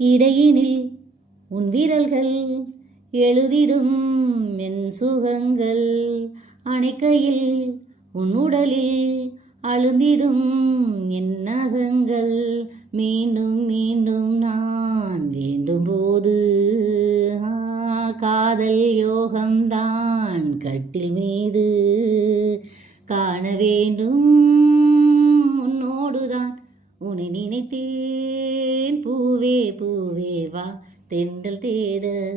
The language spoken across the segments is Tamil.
இடையினில் உன் விரல்கள் எழுதிடும் என் சுகங்கள் அணைக்கையில் உன் உடலில் அழுந்திடும் என் நகங்கள். மீண்டும் மீண்டும் நான் வேண்டும் போது ஆ, காதல் யோகம்தான் கட்டில் மீது. காண வேண்டும் உன்னை நினைத்தேன். பூவே பூவே வா. தென்றல் தேட.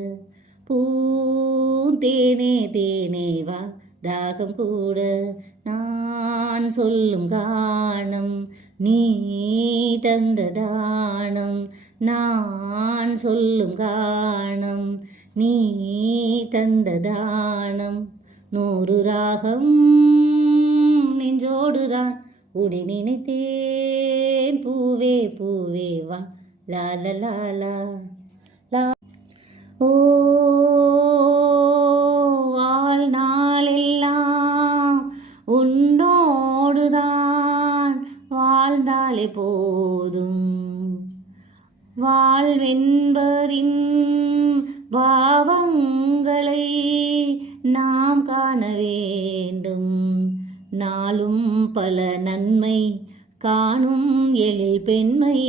பூந்தேனே தேனே வா. தாகம் கூட. நான் சொல்லும் காணம் நீ தந்த தானம். நான் சொல்லும் காணம் நீ தந்த தானம். நூறு ராகம் நெஞ்சோடுதான். உடை நினைத்தேன். பூவே பூவே வா லா லா லா லா லா. ஓ வாழ்நாளெல்லாம் உன்னோடுதான். வாழ்ந்தாலே போதும். வாழ்வென்பதின் பாவங்களை நாம் காண வேண்டும். நாளும் பல நன்மை காணும் எழில் பெண்மை.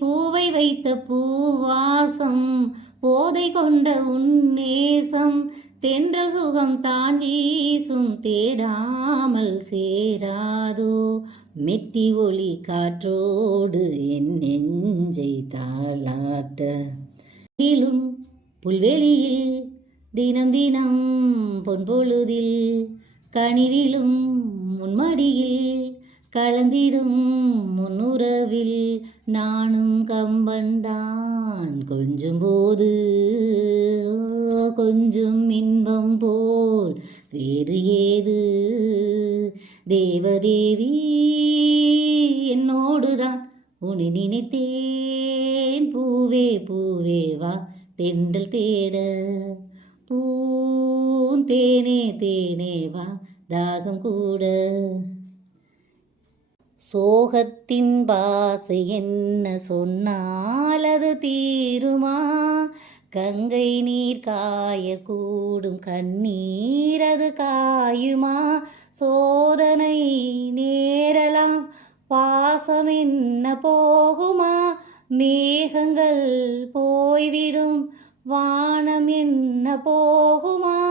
பூவை வைத்த பூவாசம் போதை கொண்ட உன்னேசம். தென்றல் சுகம் தான் வீசும் தேடாமல் சேராதோ. மெட்டி ஒளி காற்றோடு என் நெஞ்சை தாளாட்ட. மேலும் புல்வெளியில் தினம் தினம் பொன்பொழுதில் கனிவிலும் முன்மடியில் கலந்திடும் முன்னுறவில் நானும் கம்பன்தான் கொஞ்சும் போது ஓ, கொஞ்சம் இன்பம் போல் வேறு ஏது? தேவதேவி என்னோடுதான் உன்னை நினைத்தேன். பூவே பூவே வா தென்றல் தேட. பூ தேனே தேனே வா தாகம் கூட. சோகத்தின் பாசை என்ன சொன்னால் அது தீருமா? கங்கை நீர் காயக்கூடும் கண்ணீர் அது காயுமா? சோதனை நேரலாம் பாசம் என்ன போகுமா? மேகங்கள் போய்விடும் வானம் என்ன போகுமா?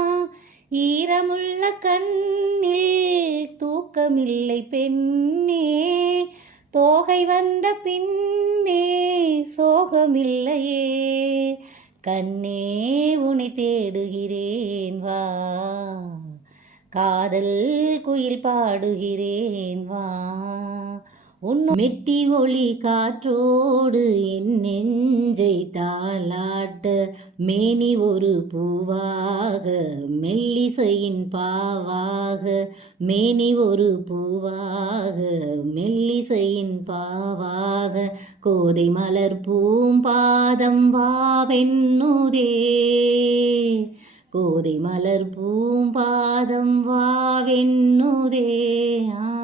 ஈரமுள்ள கண்ணில் தூக்கமில்லை பெண்ணே. தோகை வந்த பின்னே சோகமில்லையே. கண்ணே உனை தேடுகிறேன் வா. காதல் குயில் பாடுகிறேன் வா. உன்னும் மெட்டி ஒளி காற்றோடு என் நெஞ்சை தாளாட்ட மேனி ஒரு பூவாக மெல்லிசையின் பாவாக மேனி ஒரு பூவாக மெல்லிசையின் பாவாக கோதை மலர் பூம்பாதம் வாவென்னுதே. கோதை மலர் பூம்பாதம் வாவென்னுதே. ஆ.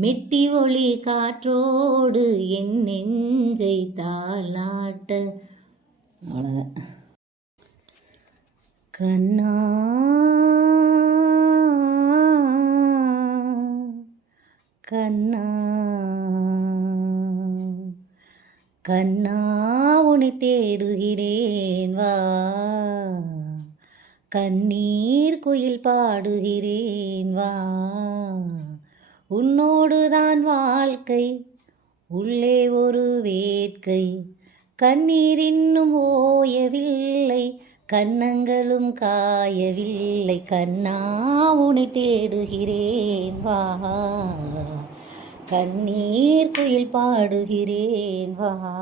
மெட்டி ஒளி காற்றோடு என் நெஞ்சை தாளாட்ட. அவ்வளோதான் கண்ணா. கண்ணா. கண்ணா உன்னை தேடுகிறேன். வா. கண்ணீர் குயில் பாடுகிறேன். வா. உன்னோடுதான் வாழ்க்கை உள்ளே ஒரு வேட்கை. கண்ணீர் இன்னும் ஓயவில்லை கண்ணங்களும் காயவில்லை. கண்ணா உன்னை தேடுகிறேன் வா. கண்ணீர் குயில் பாடுகிறேன் வா.